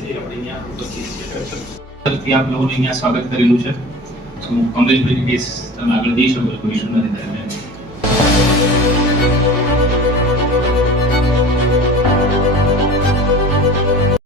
છે આપણે અહીંયા ઉપસ્થિત છે આપ લોકોને અહીંયા સ્વાગત કરેલું છે. હું કમલેશભાઈ કેસ તમે આગળ જઈ શકો છો, ઇશ્યુ નથી.